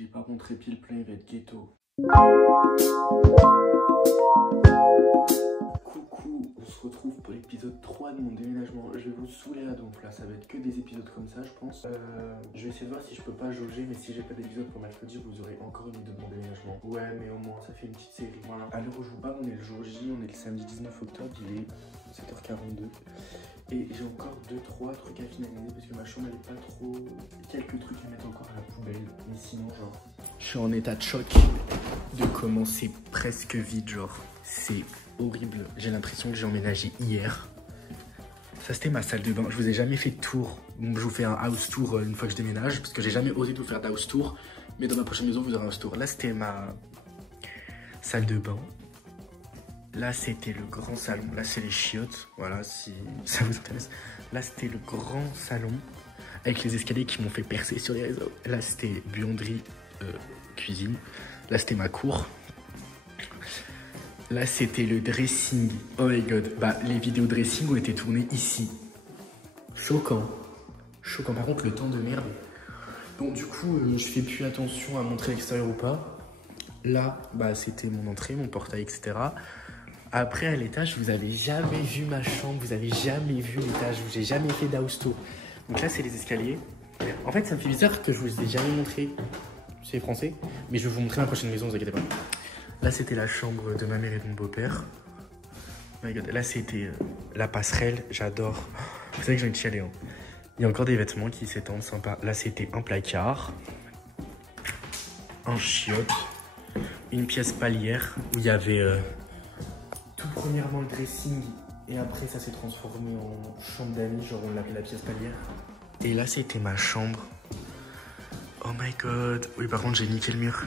j'ai pas mon trépied, le plein il va être ghetto. Coucou, on se retrouve pour l'épisode 3 de mon déménagement. Je vais vous saouler là, donc là ça va être que des épisodes comme ça je pense. Je vais essayer de voir si je peux pas jauger, mais si j'ai pas d'épisode pour mercredi, vous aurez encore une vidéo de mon déménagement. Ouais, mais au moins ça fait une petite série. Voilà. À l'heure où je vous parle, on est le jour J, on est le samedi 19 octobre, il est 7h42. Et j'ai encore 2-3 trucs à finaliser parce que ma chambre elle est pas trop... Quelques trucs à mettre encore à la poubelle. Mais sinon genre... Je suis en état de choc de comment c'est presque vide, genre. C'est horrible. J'ai l'impression que j'ai emménagé hier. Ça c'était ma salle de bain. Je vous ai jamais fait de tour. Donc je vous fais un house tour une fois que je déménage. Parce que j'ai jamais osé de vous faire d'house tour. Mais dans ma prochaine maison vous aurez un house tour. Là c'était ma salle de bain. Là, c'était le grand salon. Là, c'est les chiottes. Voilà, si ça vous intéresse. Là, c'était le grand salon avec les escaliers qui m'ont fait percer sur les réseaux. Là, c'était buanderie, cuisine. Là, c'était ma cour. Là, c'était le dressing. Oh my god. Bah, les vidéos dressing ont été tournées ici. Choquant. Choquant. Par contre, le temps de merde. Bon, du coup, je fais plus attention à montrer l'extérieur ou pas. Là, bah, c'était mon entrée, mon portail, etc. Après, à l'étage, vous avez jamais vu ma chambre, vous avez jamais vu l'étage, j'ai jamais fait d'house tour. Donc là, c'est les escaliers. En fait, ça me fait bizarre que je vous ai jamais montré. C'est français, mais je vais vous montrer ma prochaine maison, vous inquiétez pas. Là, c'était la chambre de ma mère et de mon beau-père. Oh my god. Là, c'était la passerelle, j'adore. Vous savez que j'ai envie de chialer. Hein. Il y a encore des vêtements qui s'étendent sympa. Là, c'était un placard, un chiotte, une pièce palière où il y avait... tout premièrement le dressing et après ça s'est transformé en chambre d'amis, genre on l'appelait la pièce palière. Et là c'était ma chambre. Oh my god. Oui par contre j'ai niqué le mur.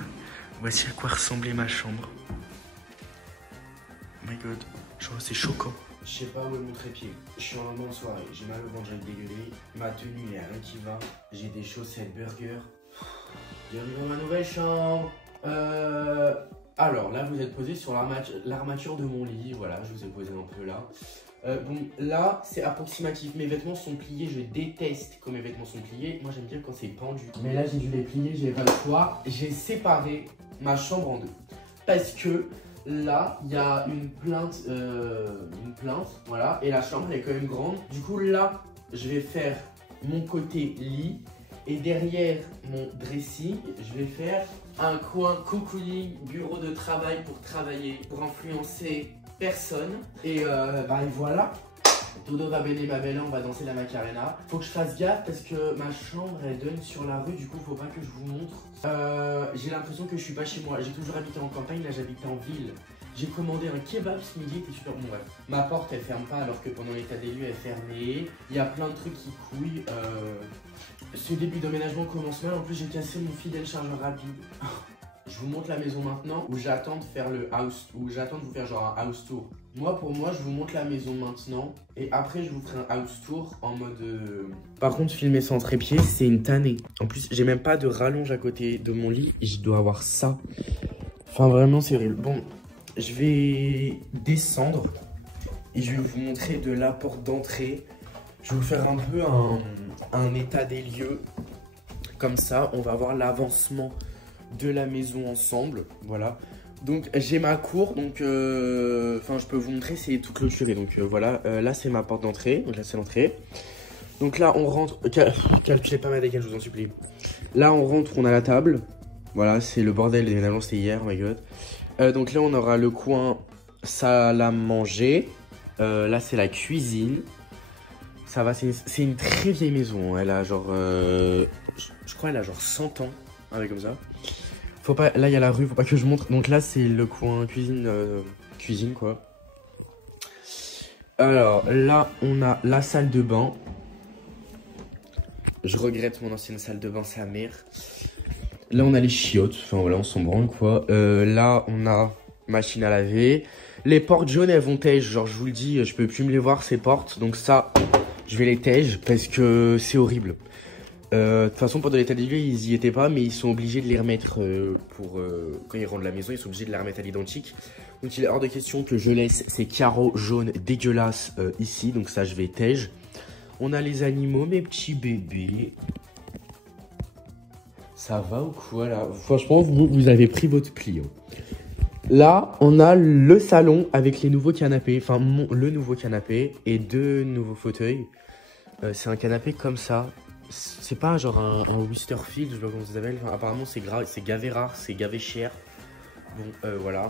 Voici à quoi ressemblait ma chambre. Oh my god. Genre c'est choquant. Je sais pas où est mon trépied. Je suis en lendemain de soirée. J'ai mal au ventre, j'ai dégueulé. Ma tenue il y a rien qui va. J'ai des chaussettes burger. Bienvenue dans ma nouvelle chambre. Alors là vous êtes posé sur l'armature de mon lit, voilà, je vous ai posé un peu là. Bon là c'est approximatif, mes vêtements sont pliés, je déteste quand mes vêtements sont pliés, moi j'aime bien quand c'est pendu. Mais là j'ai dû les plier, j'ai pas le choix, j'ai séparé ma chambre en deux. Parce que là il y a une plainte, voilà, et la chambre elle est quand même grande. Du coup là je vais faire mon côté lit. Et derrière mon dressing, je vais faire un coin cocooning, bureau de travail pour travailler, pour influencer personne. Et voilà, todo va bene ma belle, on va danser la Macarena. Faut que je fasse gaffe parce que ma chambre elle donne sur la rue, du coup faut pas que je vous montre. J'ai l'impression que je suis pas chez moi, j'ai toujours habité en campagne, là j'habite en ville. J'ai commandé un kebab ce midi, c'était super bon, ouais. Ma porte elle ferme pas alors que pendant l'état des lieux elle fermait. Il y a plein de trucs qui couillent. Ce début d'emménagement commence mal, en plus j'ai cassé mon fidèle chargeur rapide. Je vous montre la maison maintenant où j'attends de faire le house, où j'attends de vous faire genre un house tour. Moi pour moi je vous montre la maison maintenant et après je vous ferai un house tour en mode... Par contre filmer sans trépied c'est une tannée. En plus j'ai même pas de rallonge à côté de mon lit et je dois avoir ça. Enfin vraiment c'est horrible. Bon je vais descendre et je vais vous montrer de la porte d'entrée. Je vais vous faire un peu un état des lieux. Comme ça, on va voir l'avancement de la maison ensemble. Voilà. Donc, j'ai ma cour. Donc, je peux vous montrer, c'est tout clôturé. Donc, voilà. Là, c'est ma porte d'entrée. Donc, là, c'est l'entrée. Donc, là, on rentre. Calculez pas ma dégâts, je vous en supplie. Là, on rentre, on a la table. Voilà, c'est le bordel. Les déménagements, c'était hier. Oh my god. Donc, là, on aura le coin salle à manger. Là, c'est la cuisine. Ça va, c'est une très vieille maison. Elle a genre... je crois qu'elle a genre 100 ans. Avec comme ça. Faut pas, là, il y a la rue, faut pas que je montre. Donc là, c'est le coin cuisine. Cuisine, quoi. Alors, là, on a la salle de bain. Je regrette mon ancienne salle de bain, sa mère. Là, on a les chiottes. Enfin, voilà, on s'en branle, quoi. Là, on a machine à laver. Les portes jaunes, elles vont tège. Genre, je vous le dis, je peux plus me les voir, ces portes. Donc ça... Je vais les tège parce que c'est horrible. De toute façon, pendant l'état des lieux, ils y étaient pas, mais ils sont obligés de les remettre quand ils rendent la maison, ils sont obligés de les remettre à l'identique. Donc il est hors de question que je laisse ces carreaux jaunes dégueulasses ici. Donc ça, je vais tège. On a les animaux, mes petits bébés. Ça va ou quoi là? Franchement, vous avez pris votre pli. Hein. Là, on a le salon avec les nouveaux canapés. Enfin, le nouveau canapé et 2 nouveaux fauteuils. C'est un canapé comme ça. C'est pas genre un Westerfield, je sais pas comment ça s'appelle. Enfin, apparemment, c'est gavé rare, c'est gavé cher. Bon, voilà.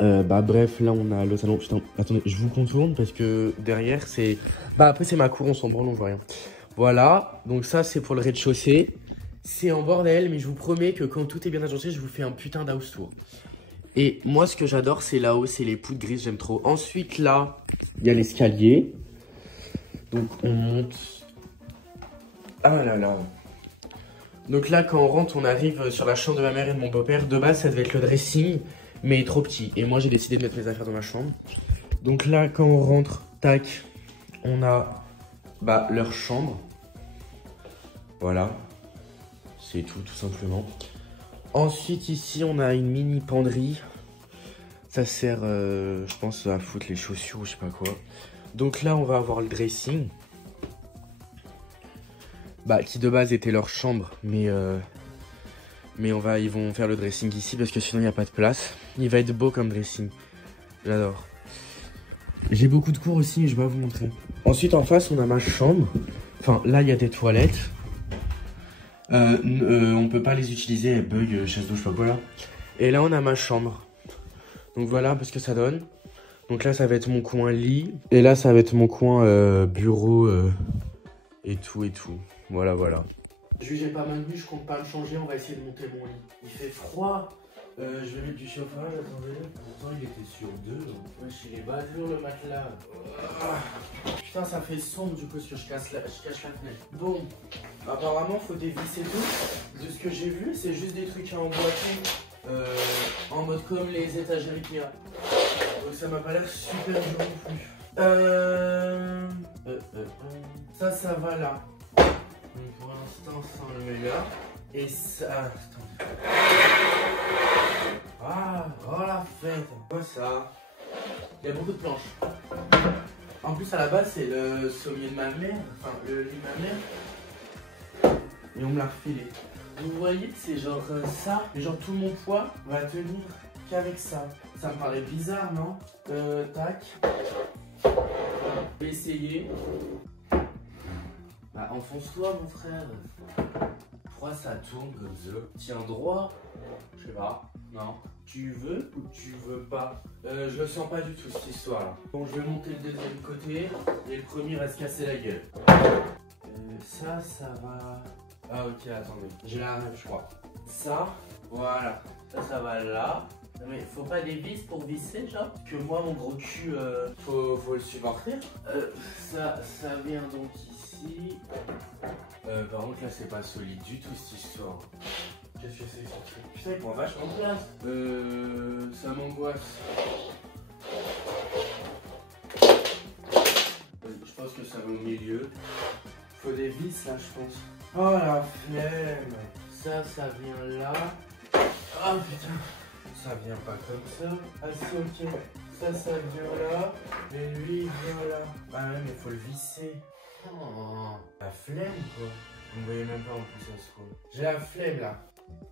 Bah bref, là on a le salon. Putain, attendez, je vous contourne parce que derrière c'est... Bah après c'est ma cour, on s'en branle, on voit rien. Voilà, donc ça c'est pour le rez-de-chaussée. C'est en bordel, mais je vous promets que quand tout est bien agencé, je vous fais un putain d'house tour. Et moi ce que j'adore c'est là-haut, c'est les poutres grises, j'aime trop. Ensuite là, il y a l'escalier. Donc on monte... Ah là là. Donc là quand on rentre, on arrive sur la chambre de ma mère et de mon beau-père. De base ça devait être le dressing, mais trop petit. Et moi j'ai décidé de mettre mes affaires dans ma chambre. Donc là quand on rentre, tac, on a bah, leur chambre. Voilà. C'est tout simplement. Ensuite ici on a une mini penderie. Ça sert je pense à foutre les chaussures ou je sais pas quoi. Donc là on va avoir le dressing. Bah qui de base était leur chambre. Mais ils vont faire le dressing ici parce que sinon il n'y a pas de place. Il va être beau comme dressing. J'adore. J'ai beaucoup de cours aussi mais je vais vous montrer. Ensuite en face on a ma chambre. Enfin là il y a des toilettes. On peut pas les utiliser, elles bug, chasse d'eau, je sais pas quoi là. Et là on a ma chambre. Donc voilà parce que ça donne. Donc là ça va être mon coin lit. Et là ça va être mon coin bureau et tout et tout. Voilà voilà. Jugez pas mal nu, je compte pas me changer, on va essayer de monter mon lit. Il fait froid. Je vais mettre du chauffage, attendez. Pourtant il était sur 2. Wesh, il est bavure le matelas. Putain, ça fait sombre du coup parce que je cache la fenêtre. Bon, apparemment faut dévisser tout. De ce que j'ai vu, c'est juste des trucs à emboîter. En mode comme les étagères Ikea. Donc ça m'a pas l'air super dur non plus. Ça va là. Donc pour l'instant, ça on le met là. Et ça... Attends. Ah, oh la fête. Quoi ça? Il y a beaucoup de planches. En plus à la base c'est le sommier de ma mère. Enfin le lit de ma mère. Et on me l'a refilé. Vous voyez c'est genre ça. Et genre tout mon poids va tenir qu'avec ça. Ça me paraît bizarre non? Tac. Je vais essayer. Bah enfonce-toi mon frère. Pourquoi ça tourne comme ça? Tiens droit. Je sais pas. Non. Tu veux ou tu veux pas? Je le sens pas du tout cette histoire là. Bon je vais monter le deuxième côté. Et le premier va se casser la gueule. Ça va... Ah ok attendez. J'ai la rêve je crois. Ça, voilà. Ça va là. Mais faut pas des vis pour visser genre? Que moi mon gros cul faut le supporter. Ça vient donc ici. Par contre là c'est pas solide du tout cette histoire. Qu'est-ce que c'est ce truc? Putain il prend vachement de place. Ça m'angoisse. Je pense que ça va au milieu. Faut des vis là je pense. Oh la flemme. Ça vient là. Oh putain. Ça vient pas comme ça. Ah si ok. Ça vient là. Et lui il vient là. Ah ouais mais faut le visser. Oh, la flemme quoi. Vous me voyez même pas en plus ça se trouve. J'ai la flemme là.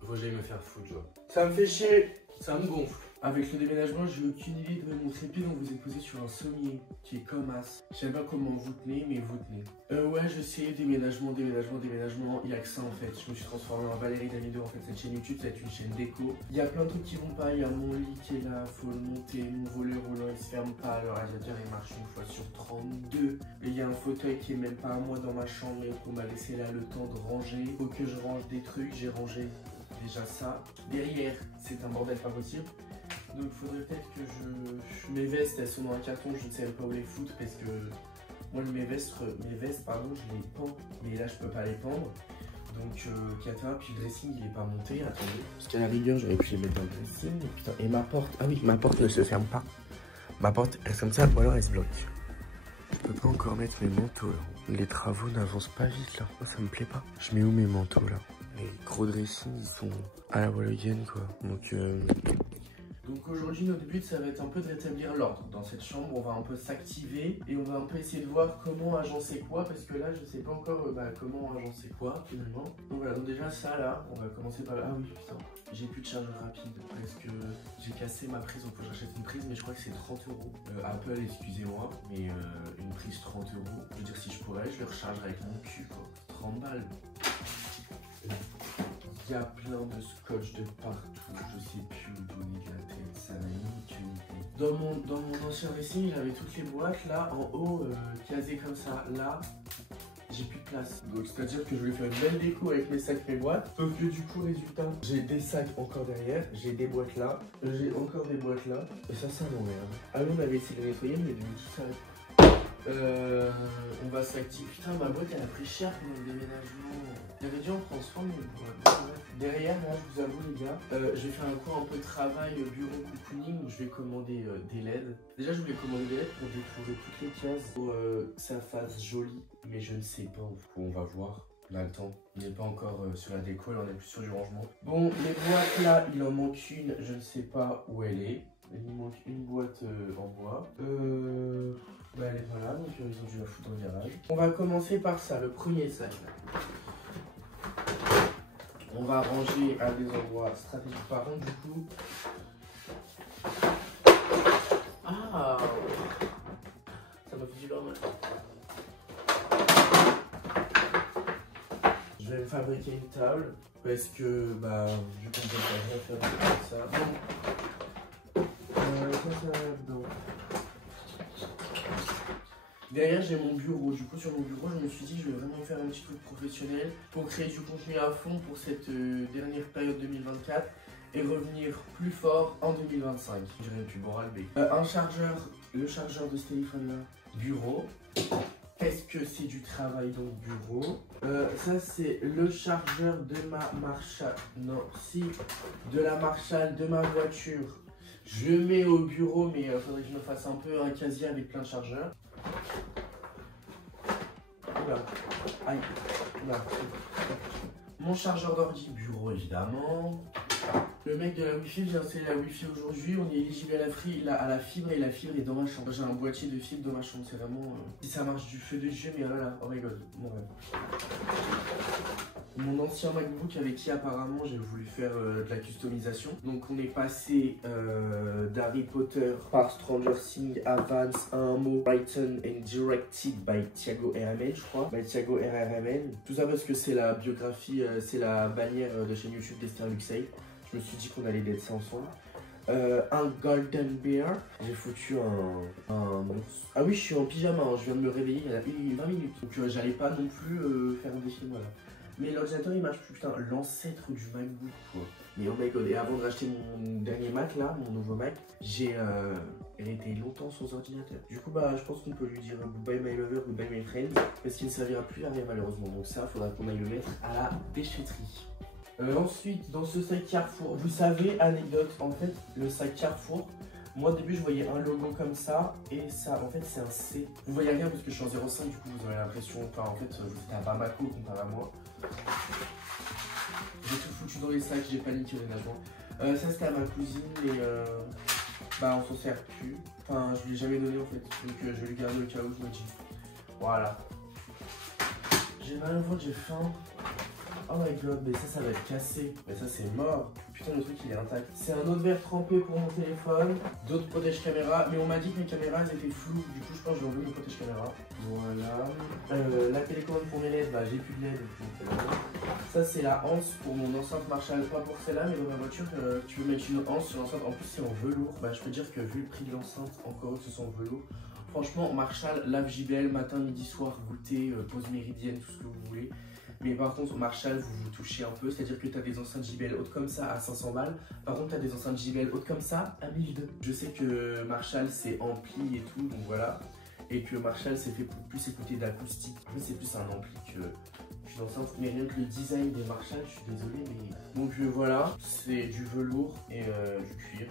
Faut que j'aille me faire foutre genre. Ça me fait chier. Ça me gonfle. Avec le déménagement, j'ai aucune idée de mon trépied, donc vous êtes posé sur un sommier qui est comme as. Je sais pas comment vous tenez, mais vous tenez. Ouais, je sais, déménagement. Il y a que ça en fait. Je me suis transformé en Valérie Damido. En fait, cette chaîne YouTube, c'est une chaîne déco. Il y a plein de trucs qui vont pas. Il y a mon lit qui est là, faut le monter. Mon volet roulant, il se ferme pas. Le radiateur, il marche une fois sur 32. Et il y a un fauteuil qui est même pas à moi dans ma chambre et qu'on m'a laissé là le temps de ranger. Faut que je range des trucs. J'ai rangé déjà ça. Derrière, c'est un bordel pas possible. Donc il faudrait peut-être que mes vestes elles sont dans un carton, je ne sais pas où les foutre parce que moi mes vestes pardon je les pends mais là je peux pas les pendre. Donc Kata, puis le dressing il est pas monté, attendez. Parce qu'à la rigueur j'aurais pu les mettre dans le dressing. Putain, et ma porte, ah oui ma porte ne se ferme pas. Ma porte elle reste comme ça ou alors elle se bloque. Je peux pas encore mettre mes manteaux là. Les travaux n'avancent pas vite là, moi ça me plaît pas. Je mets où mes manteaux là? Les gros dressings ils sont à la wall again quoi. Donc Donc aujourd'hui notre but ça va être un peu de rétablir l'ordre. Dans cette chambre on va un peu s'activer et on va un peu essayer de voir comment agencer quoi, parce que là je sais pas encore comment agencer quoi finalement. Donc voilà, donc déjà ça là, on va commencer par... Ah oui putain, j'ai plus de chargeur rapide parce que j'ai cassé ma prise, donc faut que j'achète une prise, mais je crois que c'est 30 euros. Apple, excusez-moi, mais une prise 30 euros, je veux dire si je pourrais, je le rechargerais avec mon cul quoi. 30 balles. Il y a plein de scotch de partout, je sais plus où donner de la tête, ça n'a ni queue ni tête. Dans mon ancien racing, j'avais toutes les boîtes là, en haut, casées comme ça. Là, j'ai plus de place. Donc c'est-à-dire que je voulais faire une belle déco avec mes sacs, mes boîtes. Sauf que du coup, résultat, j'ai des sacs encore derrière, j'ai des boîtes là, j'ai encore des boîtes là. Et ça m'emmerde. Ah oui, on avait essayé de les nettoyer, mais du coup, tout ça... on va s'activer. Putain, ma boîte elle a pris cher pour le déménagement. J'avais dû en prendre soin, mais derrière, là, je vous avoue, les gars, je vais faire un cours un peu de travail, bureau cocooning. Je vais commander des LED. Déjà, je voulais commander des LED pour décorer toutes les cases pour que ça fasse joli. Mais je ne sais pas où on va voir. On a le temps. On n'est pas encore sur la déco, là, on est plus sur du rangement. Bon, les boîtes là, il en manque une. Je ne sais pas où elle est. Il manque une boîte en bois. Bah elle est pas là, donc ils ont dû la foutre dans le garage. On va commencer par ça, le premier sac. On va ranger à des endroits stratégiques. Par contre, du coup... Ah, ça m'a fait du bien. Je vais me fabriquer une table parce que, bah, vu qu'on peut pas rien faire avec ça. Bon. Ça va dedans. Derrière j'ai mon bureau, du coup sur mon bureau je me suis dit que je vais vraiment faire un petit truc professionnel pour créer du contenu à fond pour cette dernière période 2024 et revenir plus fort en 2025. Je dirais plus boral B. Un chargeur, le chargeur de ce téléphone là, bureau. Qu'est-ce que c'est du travail dans le bureau? Ça c'est le chargeur de ma Marshall, non si, de la Marshall de ma voiture. Je mets au bureau mais il faudrait que je me fasse un peu un casier avec plein de chargeurs. Oula, aïe, oula. Mon chargeur d'ordi, bureau évidemment. Le mec de la Wi-Fi, j'ai installé la Wi-Fi aujourd'hui, on est éligible à la fibre et la fibre est dans ma chambre. J'ai un boîtier de fibre dans ma chambre, c'est vraiment... Si ça marche du feu de Dieu, mais voilà, oh my god, mon rêve. Mon ancien MacBook avec qui apparemment j'ai voulu faire de la customisation. Donc on est passé d'Harry Potter par Stranger Things à Vance à un mot written and directed by Thiago RMN, je crois. By Thiago RRMN. Tout ça parce que c'est la biographie, c'est la bannière de chaîne YouTube d'Esther Luxey. Je me suis dit qu'on allait d'être ça ensemble. Un Golden Bear. J'ai foutu un... Ah oui, je suis en pyjama, hein. Je viens de me réveiller il y a 20 minutes. Donc j'allais pas non plus faire un défi, voilà. Mais l'ordinateur il marche plus, putain, l'ancêtre du MacBook quoi. Mais oh my god, et avant de racheter mon dernier Mac là, mon nouveau Mac, j'ai été longtemps sans ordinateur. Du coup bah je pense qu'on peut lui dire goodbye my lover, goodbye my friend, parce qu'il ne servira plus à rien malheureusement. Donc ça, faudra qu'on aille le mettre à la déchetterie. Ensuite, dans ce sac Carrefour, vous savez, anecdote, en fait, le sac Carrefour, moi au début je voyais un logo comme ça, et ça, en fait c'est un C. Vous voyez rien parce que je suis en 0,5, du coup vous avez l'impression, enfin en fait vous êtes à Bamako comparé à moi. J'ai tout foutu dans les sacs, j'ai paniqué honnêtement. Ça c'était à ma cousine, mais bah on s'en sert plus. Enfin je lui ai jamais donné en fait, donc je vais lui garder au cas où je me dis. Voilà. J'ai mal au ventre, j'ai faim. Oh my god, mais ça va être cassé. Mais ça c'est mort. Putain le truc il est intact. C'est un autre verre trempé pour mon téléphone. D'autres protège caméra. Mais on m'a dit que mes caméras elles étaient floues. Du coup je pense que j'ai enlevé mon protège caméra. Voilà. La télécommande pour mes LED, bah j'ai plus de LED. Ça c'est la hanse pour mon enceinte Marshall. Pas pour celle-là mais dans ma voiture tu veux mettre une hanse sur l'enceinte. En plus c'est en velours. Bah je peux dire que vu le prix de l'enceinte, encore que ce soit en velours. Franchement Marshall, lave JBL, matin, midi, soir, goûter, pause méridienne, tout ce que vous voulez. Mais par contre, au Marshall, vous touchez un peu, c'est-à-dire que tu as des enceintes JBL hautes comme ça à 500 balles. Par contre, tu as des enceintes JBL hautes comme ça à 1002. Je sais que Marshall, c'est ampli et tout, donc voilà. Et que Marshall, c'est fait pour plus écouter d'acoustique. En fait, c'est plus un ampli qu'une enceinte. Mais rien que le design des Marshall, je suis désolé, mais... Donc voilà, c'est du velours et du cuir.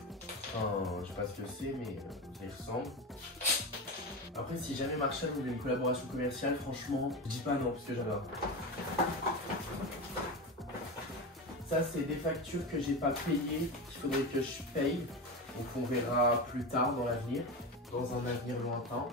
Enfin, je sais pas ce que c'est, mais ça y ressemble. Après, si jamais Marshall voulait une collaboration commerciale, franchement, je dis pas non, parce que j'adore. Ça, c'est des factures que j'ai pas payées, qu'il faudrait que je paye. Donc on verra plus tard dans l'avenir, dans un avenir lointain.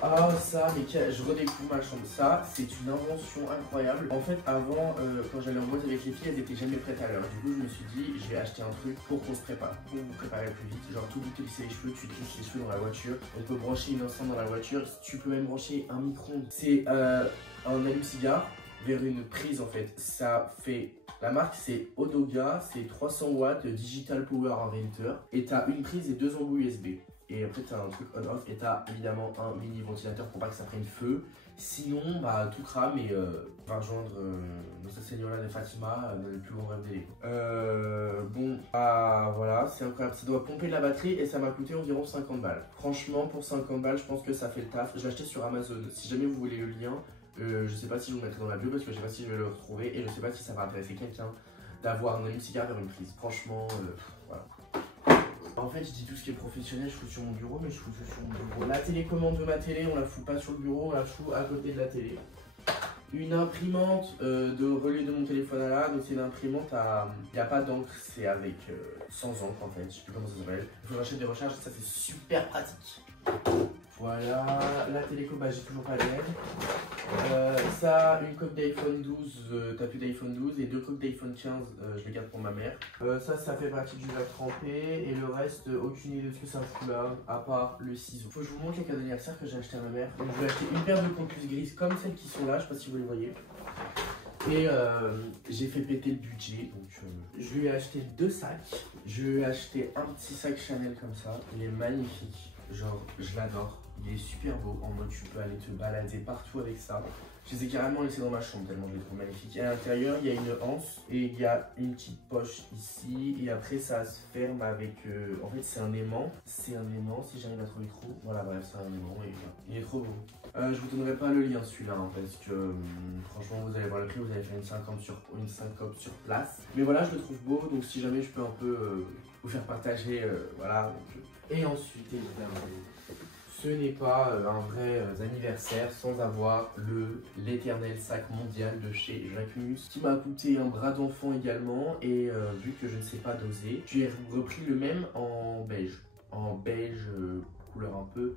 Ah ça, mais je redécouvre ma chambre. Ça, c'est une invention incroyable. En fait, avant, quand j'allais en boîte avec les filles, elles étaient jamais prêtes à l'heure. Du coup, je me suis dit, je vais acheter un truc pour qu'on se prépare, pour vous préparer plus vite. Genre, tout te lisser les cheveux, tu te lisses les cheveux dans la voiture. On peut brancher une enceinte dans la voiture. Tu peux même brancher un micro-ondes. C'est un allume-cigare vers une prise en fait. Ça fait. La marque c'est Odoga, c'est 300 watts Digital Power Inverter. Et t'as une prise et 2 embouts USB. Et après tu as un truc on-off et tu as évidemment un mini ventilateur pour pas que ça prenne feu. Sinon, bah tout crame et va rejoindre Notre Señora de Fatima dans le plus grand rêve des bon, bah voilà, c'est incroyable. Ça doit pomper de la batterie et ça m'a coûté environ 50 balles. Franchement, pour 50 balles, je pense que ça fait le taf. Je l'ai acheté sur Amazon. Si jamais vous voulez le lien, je sais pas si je vous le mettrai dans la bio parce que je sais pas si je vais le retrouver et je sais pas si ça va intéresser quelqu'un d'avoir un allume-cigare vers une prise. Franchement, voilà. En fait, je dis tout ce qui est professionnel, je fous sur mon bureau, mais je fous tout sur mon bureau. La télécommande de ma télé, on la fout pas sur le bureau, on la fout à côté de la télé. Une imprimante de relais de mon téléphone à là, donc c'est une imprimante à... Il n'y a pas d'encre, c'est avec sans encre en fait, je sais plus comment ça s'appelle. Il faut que j'achète des recharges, ça c'est super pratique. Voilà, la télécommande, bah, j'ai toujours pas d'aide. Ça, une coque d'iPhone 12, t'as plus d'iPhone 12 et 2 coques d'iPhone 15, je les garde pour ma mère. Ça fait partie du verre trempé et le reste, aucune idée de ce que ça fout là, à part le ciseau. Faut que je vous montre les cadeaux d'anniversaire que j'ai acheté à ma mère. Donc je vais acheter une paire de campus grises comme celles qui sont là, je sais pas si vous les voyez. Et j'ai fait péter le budget, donc je lui ai acheté 2 sacs. Je lui ai acheté un petit sac Chanel comme ça, il est magnifique, genre je l'adore. Il est super beau, en mode tu peux aller te balader partout avec ça. Je les ai carrément laissés dans ma chambre tellement je les trouve magnifiques. Et à l'intérieur, il y a une anse et il y a une petite poche ici. Et après, ça se ferme avec... en fait, c'est un aimant. C'est un aimant, si j'arrive à trouver le trou. Voilà, bref, c'est un aimant et il est trop beau. Je vous donnerai pas le lien celui-là, hein, parce que franchement, vous allez voir le prix, vous allez faire une syncope sur place. Mais voilà, je le trouve beau, donc si jamais je peux un peu vous faire partager, voilà. Donc, et ensuite, évidemment... Ce n'est pas un vrai anniversaire sans avoir l'éternel sac mondial de chez Jacquemus qui m'a coûté un bras d'enfant également et vu que je ne sais pas doser, j'ai repris le même en beige. En beige couleur un peu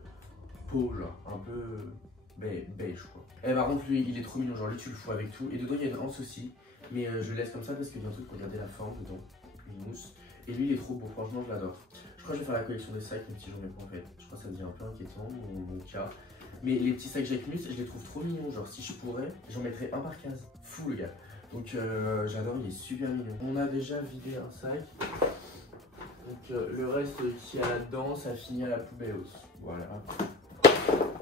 peau, genre un peu beige quoi. Et par contre lui il est trop mignon, genre lui tu le fous avec tout et dedans il y a une rince aussi mais je le laisse comme ça parce qu'il y a un truc pour garder la forme dedans, une mousse. Et lui il est trop beau, franchement je l'adore. Je crois que je vais faire la collection des sacs, mes petits jours, mais en fait, je crois que ça devient un peu inquiétant, mon cas. Mais les petits sacs Jacquemus, je les trouve trop mignons. Genre, si je pourrais, j'en mettrais un par case. Fou, le gars. Donc, j'adore, il est super mignon. On a déjà vidé un sac. Donc, le reste qu'il y a là-dedans, ça finit à la poubelle aussi. Voilà.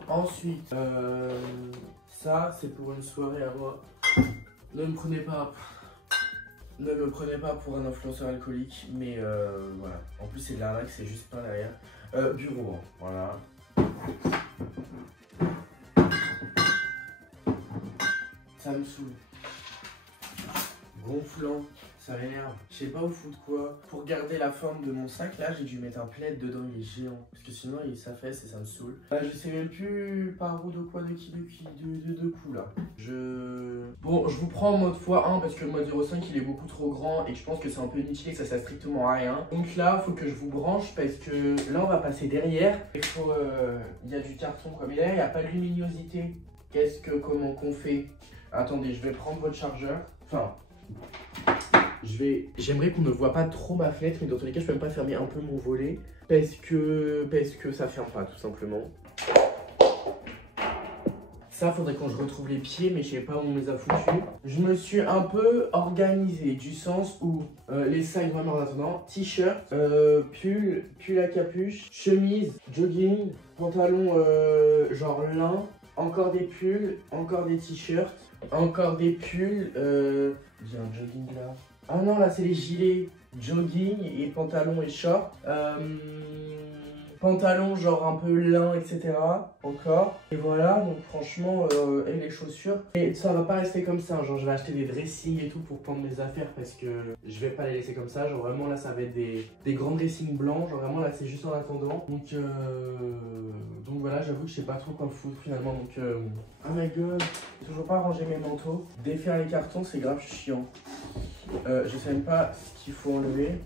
Ensuite, ça, c'est pour une soirée à moi. Ne me prenez pas... Ne me prenez pas pour un influenceur alcoolique, mais voilà. En plus, c'est de l'arnaque, c'est juste pas derrière. Bureau, hein, voilà. Ça me saoule. Gonflant, ça m'énerve. Je sais pas où foutre quoi. Pour garder la forme de mon sac, là, j'ai dû mettre un plaid dedans, il est géant. Parce que sinon, il s'affaisse et ça me saoule. Je sais même plus par où, de quoi, de qui, de coup, là. Bon, je vous prends en mode x1 parce que le mode 0.5, il est beaucoup trop grand et que je pense que c'est un peu inutile et que ça sert strictement à rien. Donc là, faut que je vous branche parce que là, on va passer derrière. Il y a du carton comme il est, il n'y a pas de luminosité. Comment qu'on fait? Attendez, je vais prendre votre chargeur. Enfin... J'aimerais qu'on ne voit pas trop ma fenêtre, mais dans tous les cas, je peux même pas fermer un peu mon volet parce que ça ferme pas, tout simplement. Ça, faudrait quand je retrouve les pieds, mais je sais pas où on les a foutus. Je me suis un peu organisé, du sens où les sacs vraiment en attendant, t-shirt, pull à capuche, chemise, jogging, pantalon genre lin, encore des pulls, encore des t-shirts, encore des pulls, j'ai un jogging là. Ah non, là c'est les gilets, jogging et pantalon et short. Pantalon genre un peu lin, etc. Encore. Et voilà, donc franchement, et les chaussures. Et ça va pas rester comme ça, genre je vais acheter des dressings et tout pour prendre mes affaires parce que je vais pas les laisser comme ça. Genre vraiment là ça va être des grands dressings blancs, genre vraiment là c'est juste en attendant. Donc voilà, j'avoue que je sais pas trop quoi foutre finalement. Donc oh my god, j'ai toujours pas rangé mes manteaux. Défaire les cartons c'est grave chiant. Je sais même pas ce qu'il faut enlever.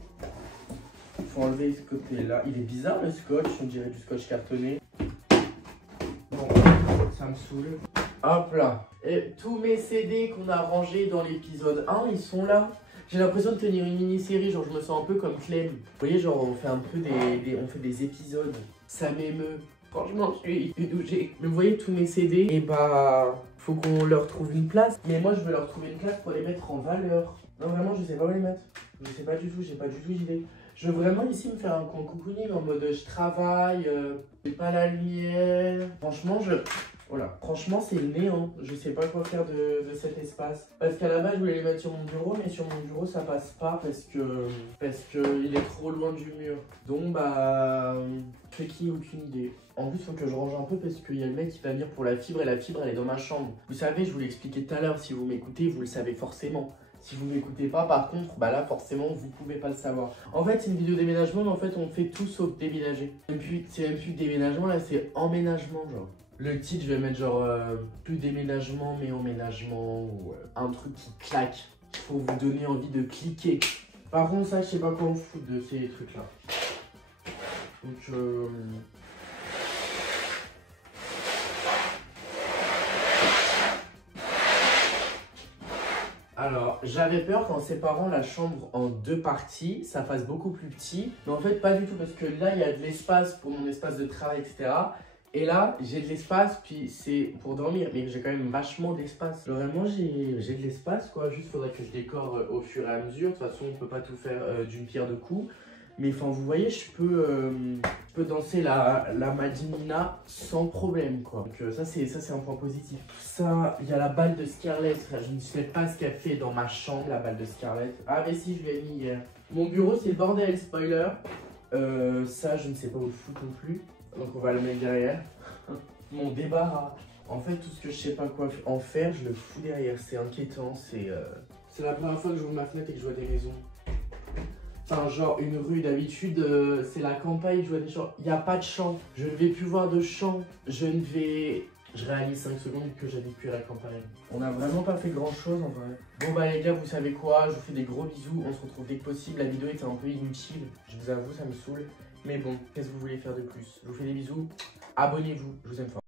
faut enlever ce côté-là. Il est bizarre le scotch, on dirait du scotch cartonné. Bon, ça me saoule. Hop là. Et tous mes CD qu'on a rangés dans l'épisode 1, ils sont là. J'ai l'impression de tenir une mini-série, genre je me sens un peu comme Clem. Vous voyez, genre on fait un peu on fait des épisodes. Ça m'émeut. Franchement, je suis douché. Mais vous voyez, tous mes CD, et bah, faut qu'on leur trouve une place. Mais moi, je veux leur trouver une place pour les mettre en valeur. Non, vraiment, je sais pas où les mettre. Je sais pas du tout, j'ai pas du tout d'idée. Je veux vraiment ici me faire un coin cocooning en mode je travaille, j'ai pas la lumière. Franchement, voilà. Franchement, c'est le néant. Je sais pas quoi faire de cet espace. Parce qu'à la base, je voulais les mettre sur mon bureau, mais sur mon bureau, ça passe pas parce que il est trop loin du mur. Donc, bah, tricky, aucune idée. En plus, il faut que je range un peu parce qu'il y a le mec qui va venir pour la fibre et la fibre, elle est dans ma chambre. Vous savez, je vous l'ai expliqué tout à l'heure. Si vous m'écoutez, vous le savez forcément. Si vous m'écoutez pas, par contre, bah là, forcément, vous pouvez pas le savoir. En fait, c'est une vidéo déménagement, mais en fait, on fait tout sauf déménager. C'est même plus déménagement, là, c'est emménagement, genre. Le titre, je vais mettre genre plus déménagement, mais emménagement, ou un truc qui claque, pour vous donner envie de cliquer. Par contre, ça, je sais pas quoi en foutre de ces trucs-là. Donc, alors, j'avais peur qu'en séparant la chambre en deux parties, ça fasse beaucoup plus petit. Mais en fait, pas du tout, parce que là, il y a de l'espace pour mon espace de travail, etc. Et là, j'ai de l'espace, puis c'est pour dormir, mais j'ai quand même vachement d'espace. Vraiment, j'ai de l'espace, quoi. Juste, faudrait que je décore au fur et à mesure. De toute façon, on peut pas tout faire d'une pierre deux coups. Mais enfin, vous voyez, je peux danser la Madinina sans problème, quoi. Donc ça, c'est un point positif. Ça, il y a la balle de Scarlett. Je ne sais pas ce qu'elle fait dans ma chambre, la balle de Scarlett. Ah, mais si, je l'ai mis hier. Mon bureau, c'est le bordel, spoiler. Ça, je ne sais pas où le foutre non plus. Donc on va le mettre derrière. Mon débarras. En fait, tout ce que je sais pas quoi en faire, je le fous derrière. C'est inquiétant. C'est la première fois que j'ouvre ma fenêtre et que je vois des maisons. Enfin, genre une rue d'habitude, c'est la campagne, je vois des champs. Il n'y a pas de champ. Je ne vais plus voir de champ. Je réalise 5 secondes que j'habite plus à la campagne. On n'a vraiment pas fait grand chose en vrai. Bon bah les gars, vous savez quoi, je vous fais des gros bisous. On se retrouve dès que possible. La vidéo était un peu inutile. Je vous avoue, ça me saoule. Mais bon, qu'est-ce que vous voulez faire de plus? Je vous fais des bisous. Abonnez-vous, je vous aime fort.